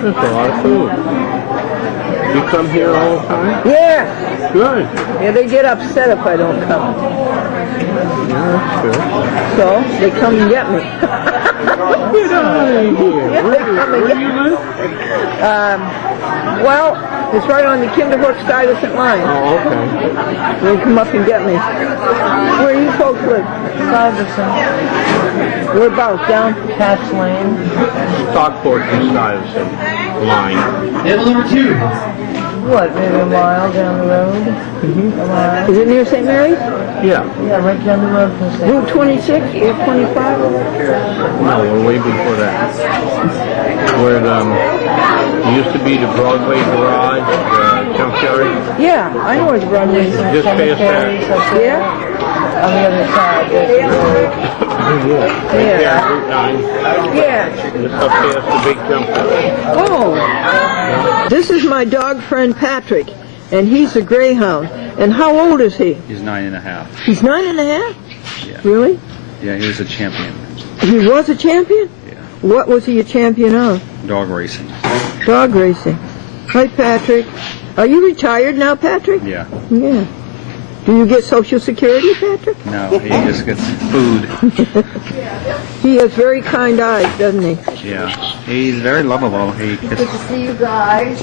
That's a lot of food. You come here all the time? Yeah. Good. Yeah, they get upset if I don't come. Yeah, that's good. So, they come and get me. Get out of here. Yeah, Where they come and do get you live? Well, it's right on the Kinderhook Stuyvesant line. Oh, okay. They come up and get me. Where you folks live? Stuyvesant. Whereabouts? Down? Pat's Lane. Stockport and Stuyvesant line. Table number 2. What, maybe a mile down the road? A mile. Is it near St. Mary's? Yeah. Yeah, right down the road from St. Route 26? Route 25? No, we're way before that. Where it used to be the Broadway garage, junkyard. Yeah, I know where the Broadway is. Just past that. Yeah? On the other side, there's the road. Yeah. Route 9. Yeah. Just up past the big junkyard. Oh. This is my dog friend Patrick, and he's a greyhound. And how old is he? He's 9.5. He's 9.5? Yeah. Really? Yeah, he was a champion. He was a champion? Yeah. What was he a champion of? Dog racing. Dog racing. Hi, Patrick. Are you retired now, Patrick? Yeah. Yeah. Do you get Social Security, Patrick? No, he just gets food. He has very kind eyes, doesn't he? Yeah. He's very lovable. He Good to see you guys.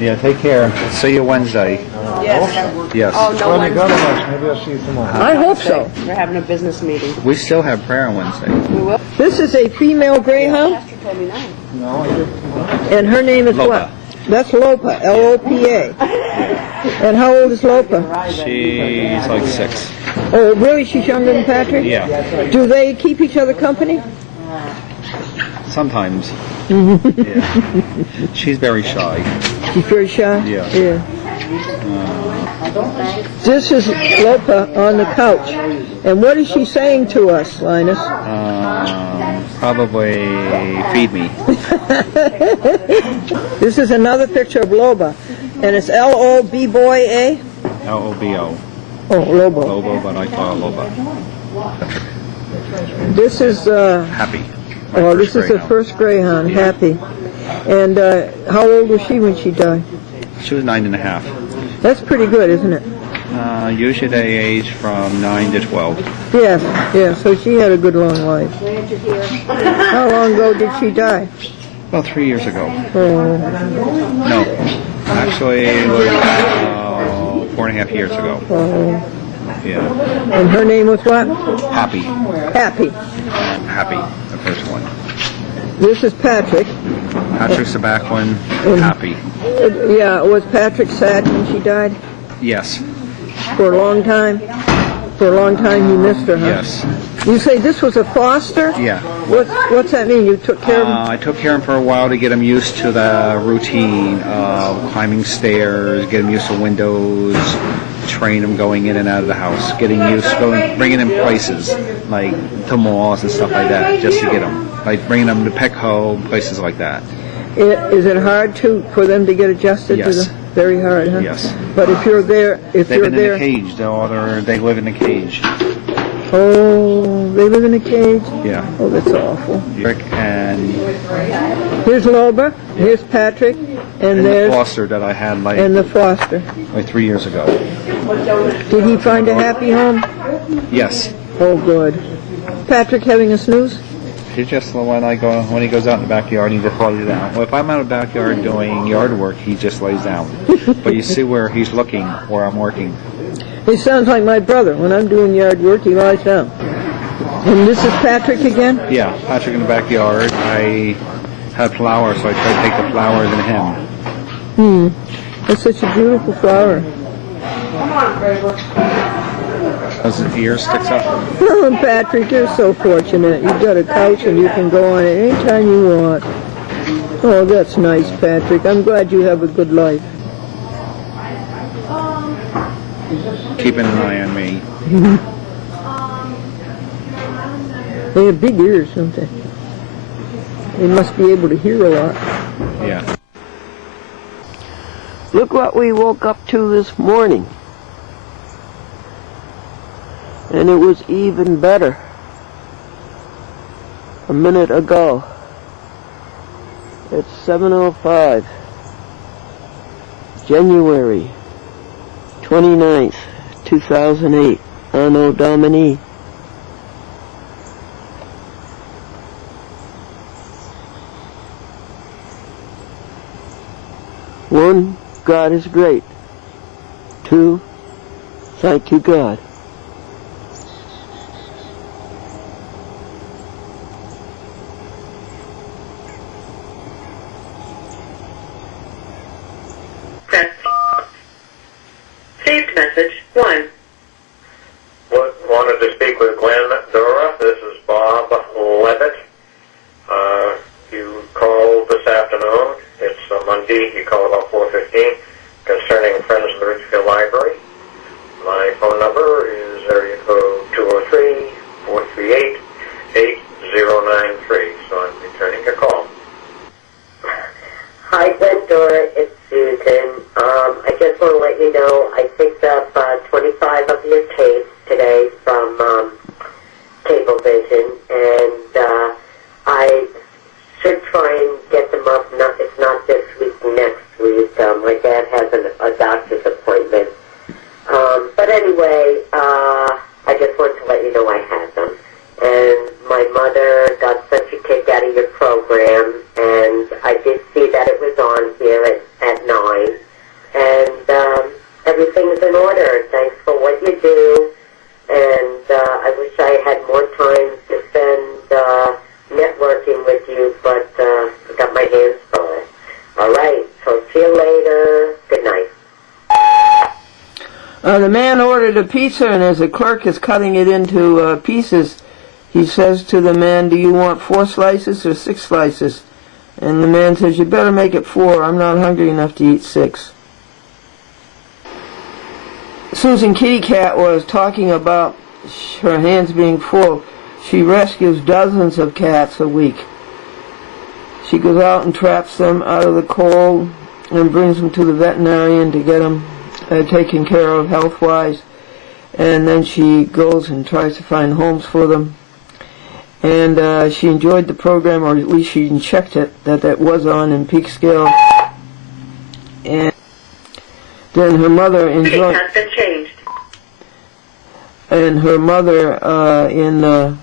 Yeah, take care. See you Wednesday. Yes. Yes. Oh, no Maybe I'll Wednesday. see you tomorrow. I hope so. We're having a business meeting. We still have prayer on Wednesday. We will. This is a female greyhound, Pastor told me no. No, I didn't. and her name is Lopa. what? That's Lopa, L-O-P-A. And how old is Lopa? She's like 6. Oh, really? She's younger than Patrick? Yeah. Do they keep each other company? Sometimes. Yeah. She's very shy. She's very shy? Yeah. Yeah. This is Lopa on the couch. And what is she saying to us, Linus? Probably feed me. This is another picture of Loba. And it's L-O-B-boy-A? L-O-B-O. Oh, Lobo. Lobo, but I call her Loba. This is, Happy. My oh, first this is the greyhound. first greyhound, Yeah. Happy. And how old was she when she died? She was 9.5. That's pretty good, isn't it? Usually they age from 9 to 12. Yes, yeah, so she had a good long life. How long ago did she die? About 3 years ago. Oh, No, actually it was 4.5 years ago. oh. Yeah. And her name was what? Happy. Happy. Happy, the first one. This is Patrick. Patrick's the back one. Happy. Yeah, was Patrick sad when she died? Yes. For a long time? For a long time you missed her, huh? Yes. You say this was a foster? Yeah. What's that mean? You took care of him? I took care of him for a while to get him used to the routine of climbing stairs, get him used to windows, train him going in and out of the house, getting used to bringing him places like to malls and stuff like that, just to get him, like bringing him to Petco, places like that. Is it hard for them to get adjusted to Yes. the? Very hard, huh? Yes. But if you're there, They've been in a cage. They live in a cage. Oh, they live in a cage? Yeah. Oh, that's awful. Rick and Here's Loba, here's Patrick, and the there's foster that I had and the foster. like 3 years ago. Did he find a happy home? Yes. Oh, good. Patrick having a snooze? He's just when he goes out in the backyard, he just lays down. Well, if I'm out in the backyard doing yard work, he just lays down. But you see where he's looking, where I'm working. He sounds like my brother. When I'm doing yard work, he lies down. And this is Patrick again? Yeah, Patrick in the backyard. I had flowers, so I tried to take the flowers and him. That's such a beautiful flower. As his ear sticks up. Oh, Patrick, you're so fortunate. You've got a couch and you can go on it anytime you want. Oh, that's nice, Patrick. I'm glad you have a good life. Keeping an eye on me. They have big ears, don't they? They must be able to hear a lot. Yeah. Look what we woke up to this morning. And it was even better a minute ago. It's 7:05, January 29th, 2008, Anno Domini. One, God is great. Two, thank you, God. Saved message 1. Wanted to speak with Glendora. This is Bob Levitt. You called this afternoon. It's a Monday. You called about 4:15 concerning Friends of the Richfield Library. My phone number is area code 203-438-8093. So I'm returning your call. Hi, Glendora. It's Susan. I just want to let you know I picked up 25 of your tapes today from Cablevision, and I should try and get them up. It's not this week, next week. My dad has a doctor's appointment. But anyway, I just wanted to let you know I had them. And my mother got such a kick out of your program, and I did see that it was on here at 9. And everything's in order. Thanks for what you do. And I wish I had more time to spend networking with you, but I got my hands full. All right, so see you later. Good night. The man ordered a pizza, and as the clerk is cutting it into pieces, he says to the man, "Do you want 4 slices or 6 slices?" And the man says, "You better make it 4. I'm not hungry enough to eat 6. Susan Kitty Cat was talking about her hands being full. She rescues dozens of cats a week. She goes out and traps them out of the cold and brings them to the veterinarian to get them taken care of health-wise. And then she goes and tries to find homes for them. And she enjoyed the program, or at least she checked it, that was on in Peekskill. And then her mother enjoyed... It has been changed. And her mother in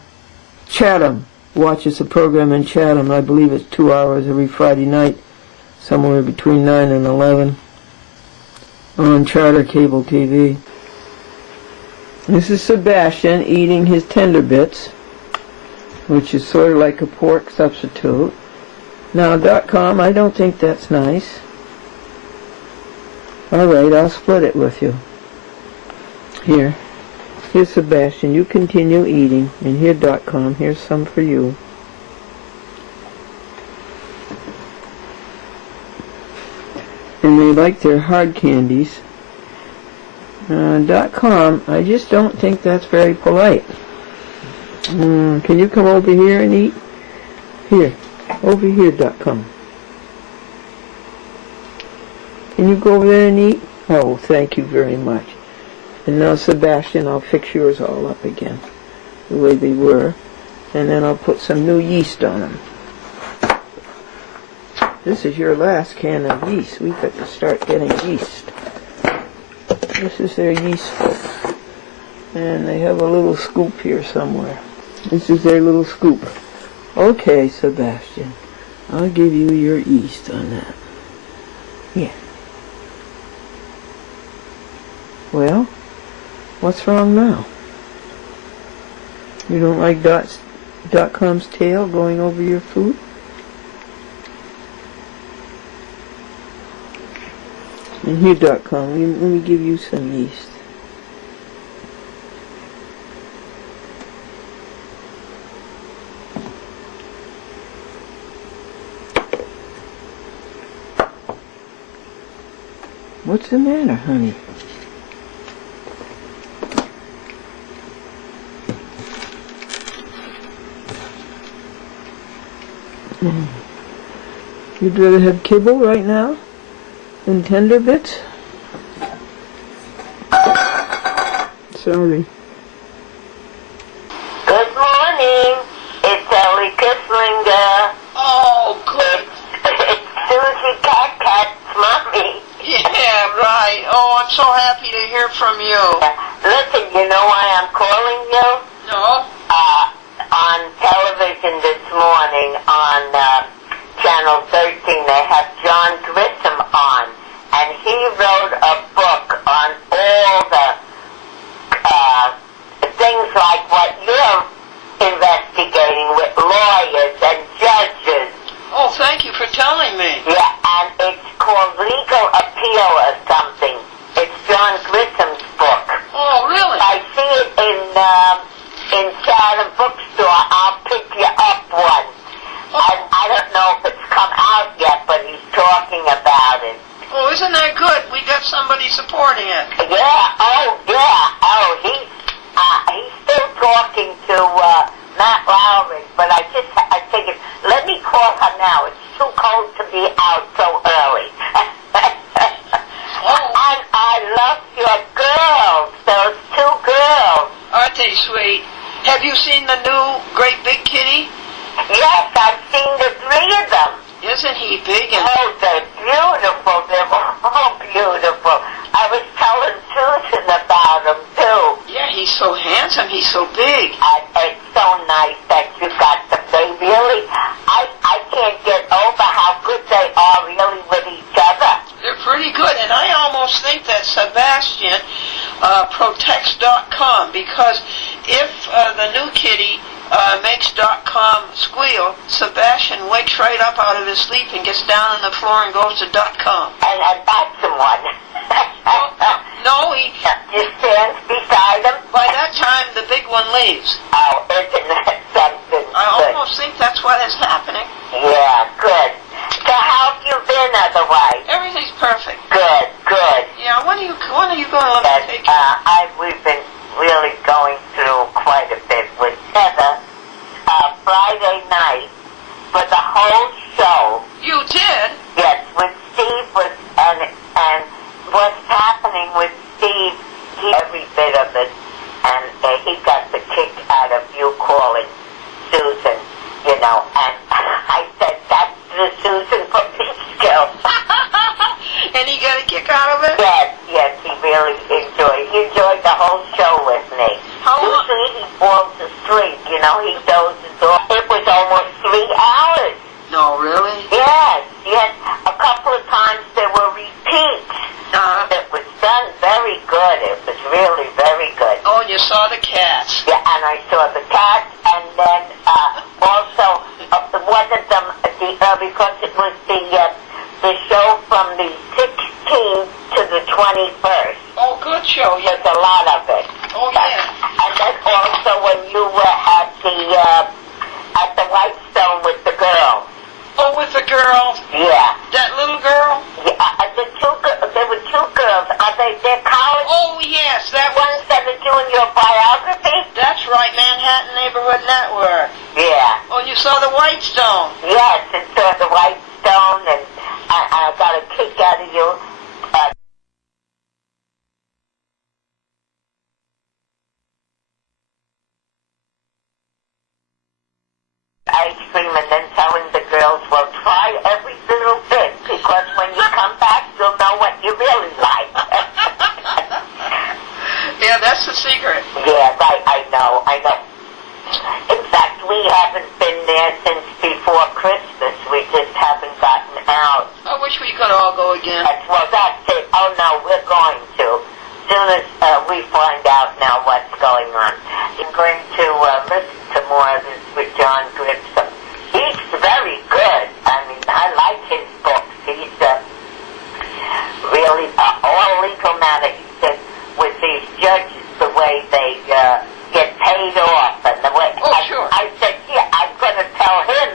Chatham watches the program in Chatham. I believe it's 2 hours every Friday night, somewhere between 9 and 11 on Charter Cable TV. This is Sebastian eating his tender bits, which is sort of like a pork substitute. Now, .com, I don't think that's nice. All right, I'll split it with you. Here. Here's Sebastian. You continue eating. And here, .com, here's some for you. And they like their hard candies. .com, I just don't think that's very polite. Can you come over here and eat? Here. Over here, .com. Can you go over there and eat? Oh, thank you very much. And now, Sebastian, I'll fix yours all up again, the way they were. And then I'll put some new yeast on them. This is your last can of yeast. We've got to start getting yeast. This is their yeast, folks. And they have a little scoop here somewhere. This is their little scoop. Okay, Sebastian, I'll give you your yeast on that. Yeah. Well, what's wrong now? You don't like .com's tail going over your food? And here, .com, let me give you some yeast. What's the matter, honey? You'd rather have kibble right now than tender bits? Sorry. whistling, Oh, good. it's Susie Cat's mommy. Yeah, right. Oh, I'm so happy to hear from you. Listen, you know why I'm calling you? No? On television this morning on Channel 13, they have John Grissom on, and he wrote a book on all the things like what you're investigating with lawyers and judges. Oh, thank you for telling me. Yeah, and it's called Legal Appeal or something. It's John Grissom's book. Oh, really? I see it in Chatham Bookstore. I'll pick you up one. I don't know if it's come out yet, but he's talking about it. Oh, isn't that good? We got somebody supporting it. Yeah, oh, he's still talking to Matt Lowry, but I figured, let me call her now. It's too cold to be out so early. And I love your girls, those two girls. Aren't they sweet? Have you seen the new Great Big Kitty? Yes, I've seen the three of them. Isn't he big? And Oh, they're beautiful. They're all beautiful. I was telling Susan about them, too. yeah, he's so handsome. He's so big. And it's so nice that you got them. They really, I can't get over how good they are really with each other. They're pretty good. And I almost think that Sebastian protects.com, because if the new kitty makes .com squeal, Sebastian wakes right up out of his sleep and gets down on the floor and goes to .com. And that's the one. No, he... Just stands beside him. By that time, the big one leaves. Oh, isn't that something? I Good. almost think that's what is happening. Yeah, good. So how have you been otherwise? Everything's perfect. Good. Yeah, when are you going to let Yes, me take we've been really going through quite a bit with Heather. Friday night for the whole show. You did? Yes, with Steve and what's happening with Steve, every bit of it, and he got the kick out of you calling Susan, you know, and I said, that's the Susan from Peekskill. And he got a kick out of it? Yes, he really enjoyed the whole show with me. How long? Usually he falls asleep, you know, he dozes off. It was almost 3 hours. No, really? Yes. A couple of times there were repeats. It was done very good. It was really very good. Oh, and you saw the cats. Yeah, and I saw the cats, and then also one of them, because it was the show from the 16th to the 21st. Oh, good show. Yeah. There's a lot of it. Oh, yeah. And then also when you were at the Whitestone with the girls. Oh, with the girl. Yeah. That little girl? Yeah, there were two girls. Are they're college? Oh, yes. That Ones that are doing your biography? That's right, Manhattan Neighborhood Network. Yeah. Oh, you saw the Whitestone. Yes, and saw the Whitestone, and I got a kick out of you. Ice cream, and then telling the girls, well, try every little bit, because when you come back, you'll know what you really like. Yeah, that's the secret. Yes, I know. In fact, we haven't been there since before Christmas. We just haven't gotten out. I wish we could all go again. Well, that's it. Oh, no, we're going to. As soon as we find out now what's going on. I'm going to listen to more of this with John Grissom. He's very good. I mean, I like his books. He's really all legal matter. He said with these judges, the way they get paid off and the way. Oh, sure. I said, yeah, I'm going to tell him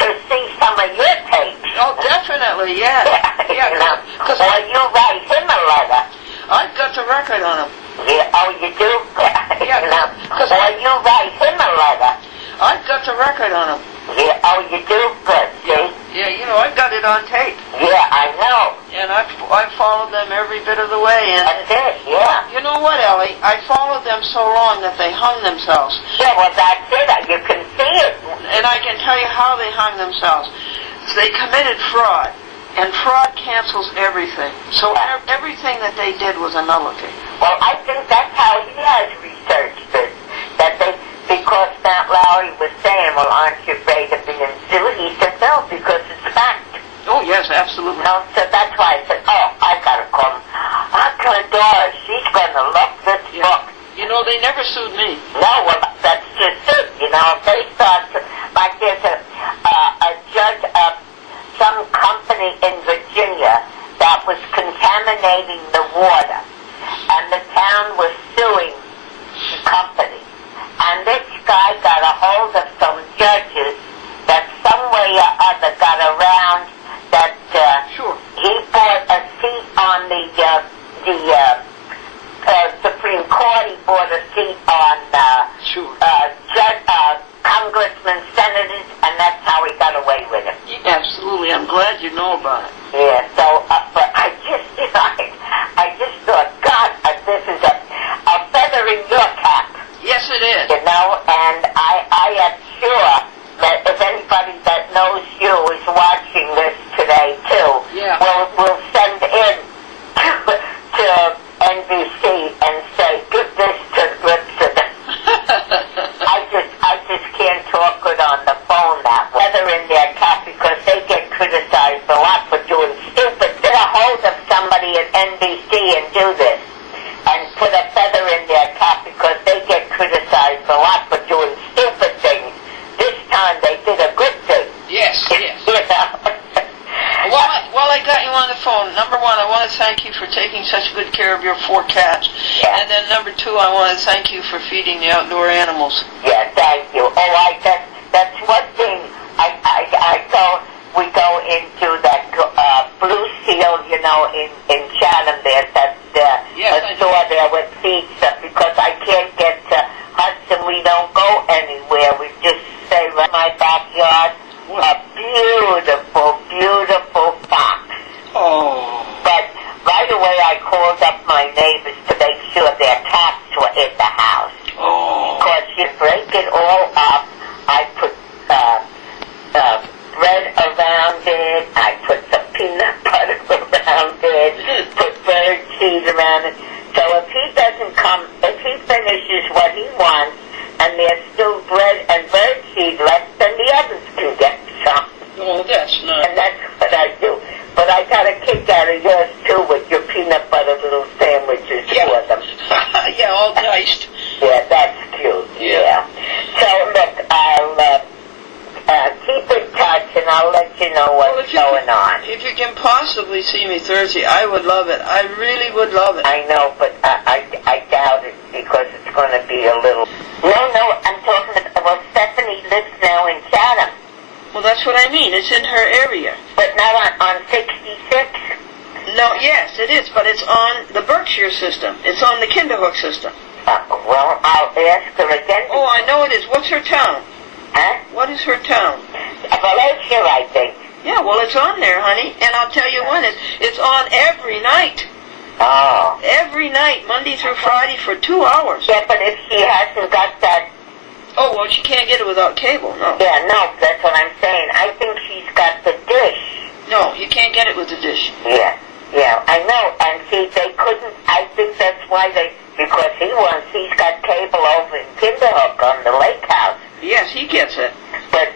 to see some of your tapes. Oh, definitely, yeah. You know, Because or you write him a letter. I've got the record on him. Yeah, oh, you do? Yeah, You know, 'cause or you write him a letter. I've got the record on him. Yeah, oh, you do? Good, see? Yeah, you know, I've got it on tape. Yeah, I know. Yeah, and I followed them every bit of the way. And That's it, yeah. you know what, Ellie? I followed them so long that they hung themselves. Yeah, well, that's it. You can see it. And I can tell you how they hung themselves. They committed fraud, and fraud cancels everything. So everything that they did was a nullity. Well, I think that's how he has researched it. That they, because Matt Lowry was saying, well, aren't you afraid of being sued? He said, no, because it's fact. Oh, yes, absolutely. No, so that's why I said, oh, I gotta call him. Aunt Glendora, she's gonna love this book. You know, they never sued me. No, well, that's just it. You know, if they start to, like there's a judge of some company in Virginia that was contaminating the water, and the town was suing the company. And this guy got a hold of some judges that some way or other got around that Sure. he bought a seat on the Supreme Court. He bought a seat on Sure. congressmen, senators, and that's how he got away with it. Absolutely. I'm glad you know about it. Yeah, so, but I just, you know, I just thought, God, this is a feather in your cap. Yes, it is. You know, and I am sure that if anybody that knows you is watching this today too, Yeah. will send in to NBC and say, give this to Gibson. I just can't talk good on the phone that way. Feather in their cap because they get criticized a lot for doing stupid. Get a hold of somebody at NBC and do this. And put a feather in their cap because they get criticized a lot for doing stupid things. This time they did a good thing. Yes, yes. You know? While I got you on the phone, number one, I want to thank you for taking such good care of your 4 cats. Yeah. And then number 2, I want to thank you for feeding the outdoor animals. Yeah, thank you. Oh, that's one thing. We go into that Blue Seal, you know, in Chatham. There's that a store there with feed stuff because I can't get to Hudson. We don't go anywhere. We just stay right in my backyard. A beautiful, beautiful fox. Oh. But right away I called up my neighbors to make sure their cats were in the house. Oh. Because you break it all up. I put bread around it. I put some peanut butter around it. Put bird seed around it. So if he doesn't come, if he finishes what he wants, and there's still bread and bird seed left, then the others can get some. Oh, that's nice. And that's what I do. But I got a kick out of yours too with your peanut butter little sandwiches, 2 of them. Yeah, all diced. Yeah, that's cute. Yeah. So look, I'll keep in touch and I'll let you know what's going on. If you can possibly see me Thursday, I would love it. I really would love it. I know, but I doubt it because it's going to be a little... No, I'm talking about... Well, Stephanie lives now in Chatham. Well, that's what I mean. It's in her area. But not on 66? No, yes, it is, but it's on the Berkshire system. It's on the Kinderhook system. Well, I'll ask her again. Oh, I know it is. What's her town? Huh? What is her town? Valencia, I think. Yeah, well, it's on there, honey. And I'll tell you when. It's on every night. Oh. Every night, Monday through Friday for 2 hours. Yeah, but if she hasn't got that... Oh, well, she can't get it without cable, no. Yeah, no, that's what I'm saying. I think she's got the dish. No, you can't get it with the dish. Yeah, I know. And see, they couldn't... I think that's why they... Because he's got cable over in Kinderhook on the lake house. Yes, he gets it. But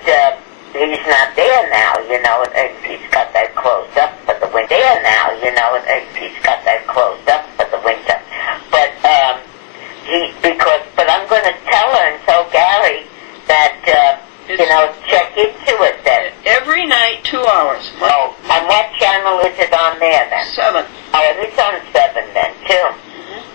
he's not there now, you know, and he's got that closed up for the winter. There now, you know, and he's got that closed up for the winter. But but I'm going to tell her and tell Gary that, check into it then. Every night, 2 hours. Oh, and what channel is it on there then? 7. Oh, it is on 7 then, too.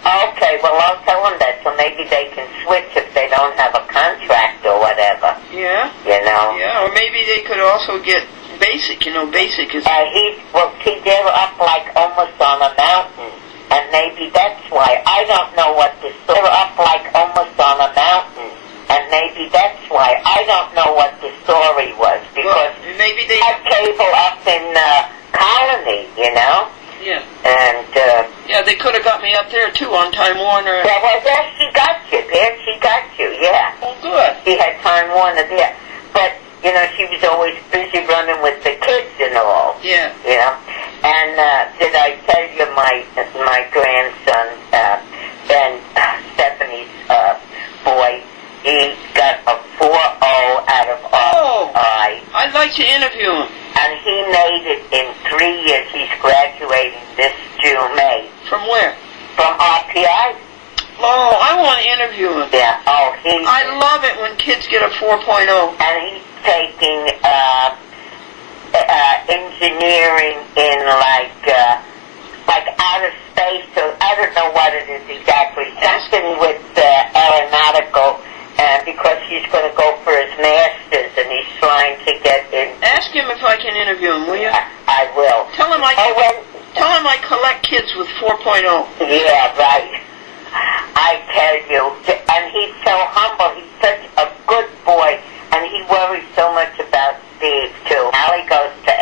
Okay, well, I'll tell them that, so maybe they can switch if they don't have a contract or whatever. Yeah? You know? Yeah, or maybe they could also get basic. You know, basic is... they're up like almost on a mountain, and maybe that's why. I don't know what the story... They're up like almost on a mountain, and maybe that's why. I don't know what the story was, because maybe they had cable up in Colony, you know? me up there too on Time Warner. Yeah, well, there she got you. There she got you, yeah. Oh, good. She had Time Warner there. But, you know, she was always busy running with the kids and all. Yeah. You know? And did I tell you my grandson, Ben, Stephanie's boy, he got a 4.0 out of RI. I'd like to interview him. And he made it in 3 years. He's graduating this June, May. From where? From RPI. Oh, I want to interview him. Yeah, I love it when kids get a 4.0. And he's taking engineering in like outer space, so I don't know what it is exactly. Something with aeronautical, because he's going to go for his master's, and he's trying to get in. Ask him if I can interview him, will you? I will. Tell him I collect kids with 4.0. Yeah, right. I tell you, and he's so humble. He's such a good boy, and he worries so much about Steve too. Now he goes to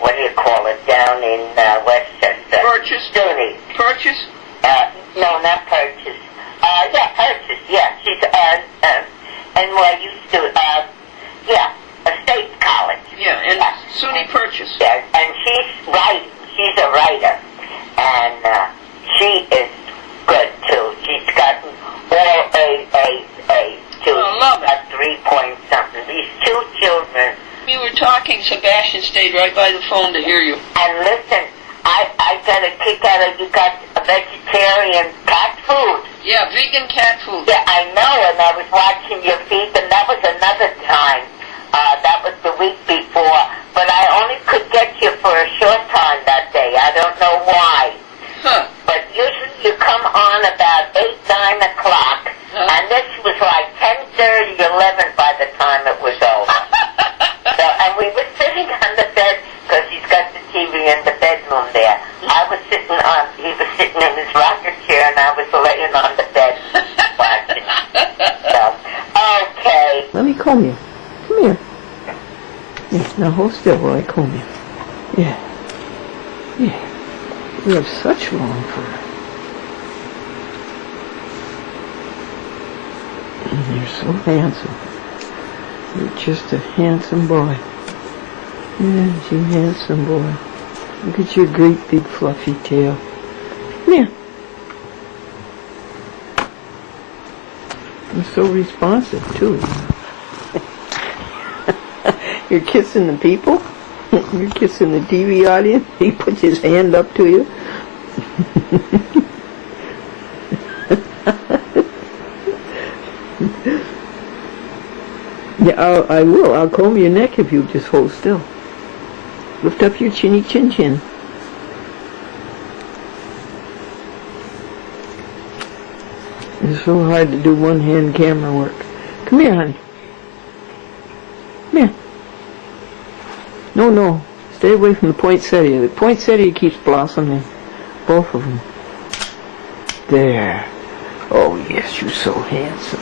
what do you call it, down in Westchester? Purchase? SUNY. Purchase? No, not Purchase. Yeah, Purchase. Yeah, she's NYU student. Yeah, a state college. Yeah, and SUNY Purchase. Yeah, and she's writing. She's a writer, and she is good too. She's gotten all A's too. I love it. At 3 point something. These 2 children. We were talking, Sebastian stayed right by the phone to hear you. And listen, I got a kick out of you got a vegetarian cat food. Yeah, vegan cat food. Yeah, I know, and I was watching your feed, and that was another time. That was the week before. But I only could get you for a short time that day. I don't know why. Huh. But usually you come on about 8, 9 o'clock, and this was like 10:30, 11 by the time it was over. So, and we were sitting on the bed, because he's got the TV in the bedroom there. He was sitting in his rocker chair, and I was laying on the bed watching. So, okay. Let me comb you. Come here. Yeah, now hold still while I comb you. Yeah. Yeah. You have such long fur. And you're so handsome. You're just a handsome boy. Yes, you handsome boy. Look at your great big fluffy tail. Come here. You're so responsive too. You're kissing the people? You're kissing the TV audience? He puts his hand up to you? Yeah, I will. I'll comb your neck if you just hold still. Lift up your chinny chin chin. It's so hard to do one-hand camera work. Come here, honey. Come here. No. Stay away from the poinsettia. The poinsettia keeps blossoming. Both of them. There. Oh, yes, you're so handsome.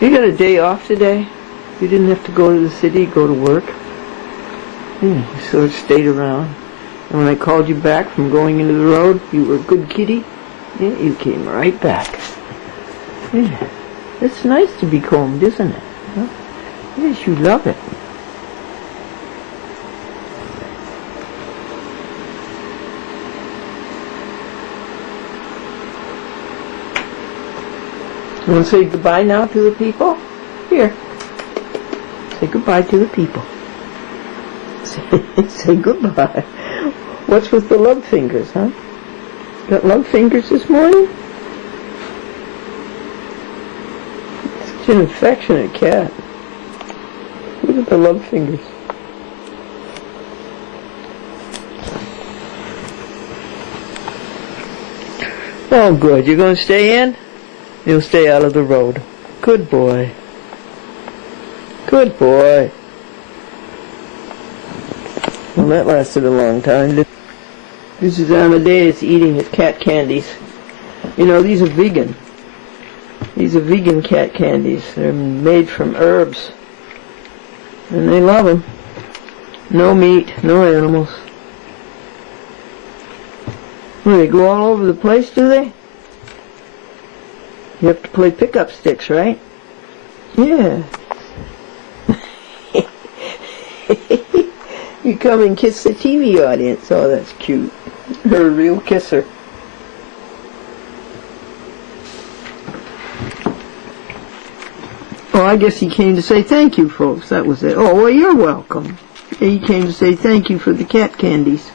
You got a day off today? You didn't have to go to the city, go to work? Yeah, you sort of stayed around. And when I called you back from going into the road, you were a good kitty? Yeah, you came right back. Yeah. It's nice to be combed, isn't it? Huh? Yes, you love it. You want to say goodbye now to the people? Here. Say goodbye to the people. Say goodbye. What's with the love fingers, huh? Got love fingers this morning? Such an affectionate cat. Look at the love fingers. Oh, good. You're going to stay in? You'll stay out of the road. Good boy. Good boy. Well, that lasted a long time. This is Amadeus eating his cat candies. You know, these are vegan. These are vegan cat candies. They're made from herbs. And they love them. No meat, no animals. Well, they go all over the place, do they? You have to play pickup sticks, right? Yeah. You come and kiss the TV audience. Oh, that's cute. Her real kisser. Oh, I guess he came to say thank you, folks. That was it. Oh, well, you're welcome. He came to say thank you for the cat candies.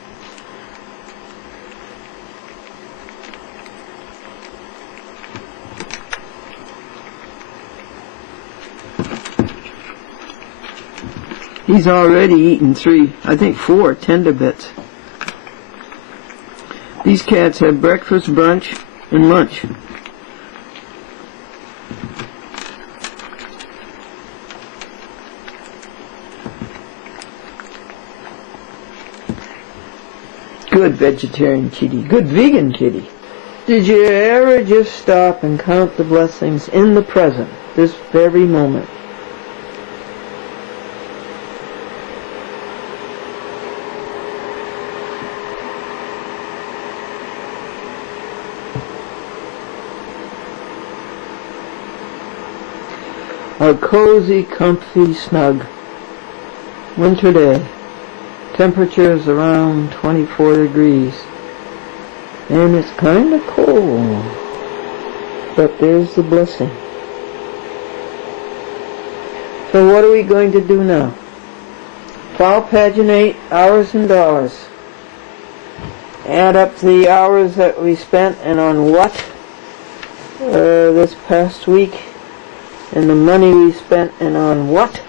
He's already eaten 3, I think 4 tender bits. These cats have breakfast, brunch, and lunch. Good vegetarian kitty. Good vegan kitty. Did you ever just stop and count the blessings in the present, this very moment? A cozy, comfy, snug winter day. Temperatures around 24 degrees. And it's kind of cold. But there's the blessing. So what are we going to do now? File paginate hours and dollars. Add up the hours that we spent and on what this past week. And the money we spent and on what?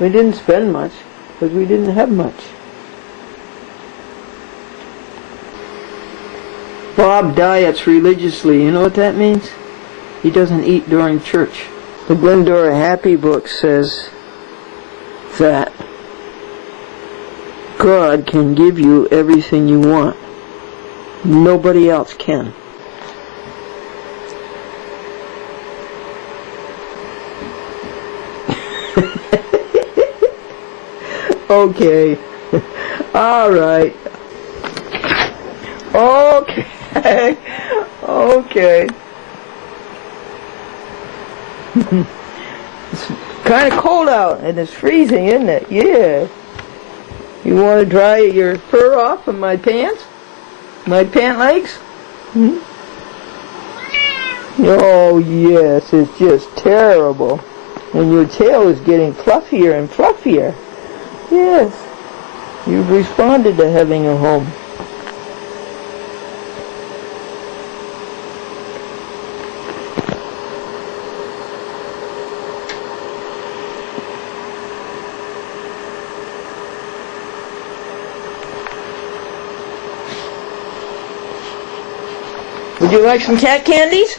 We didn't spend much, because we didn't have much. Bob diets religiously. You know what that means? He doesn't eat during church. The Glendora Happy Book says that God can give you everything you want. Nobody else can. Okay. All right. Okay. Okay. It's kind of cold out and it's freezing, isn't it? Yeah. You want to dry your fur off of my pants? My pant legs? Hmm? Oh, yes. It's just terrible. And your tail is getting fluffier and fluffier. Yes, you've responded to having a home. Would you like some cat candies?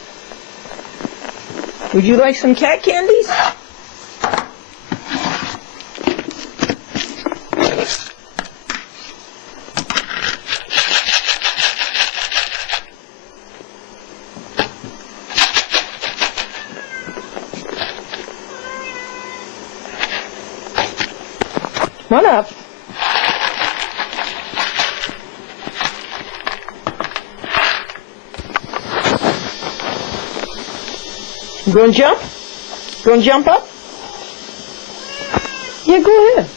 Would you like some cat candies? Come on up. You going to jump? Going to jump up? Yeah, go ahead.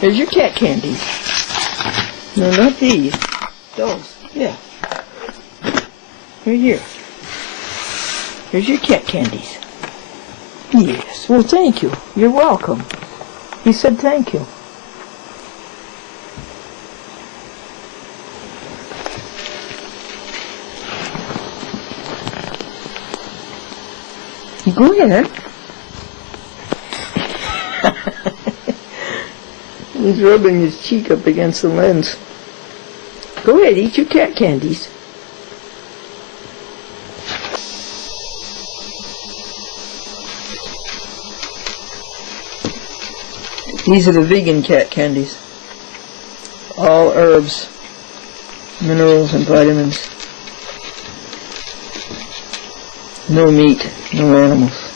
There's your cat candies. No, not these. Those. Yeah. Right here. Here's your cat candies. Yes. Well, thank you. You're welcome. He said thank you. Go ahead. He's rubbing his cheek up against the lens. Go ahead, eat your cat candies. These are the vegan cat candies. All herbs, minerals, and vitamins. No meat, no animals.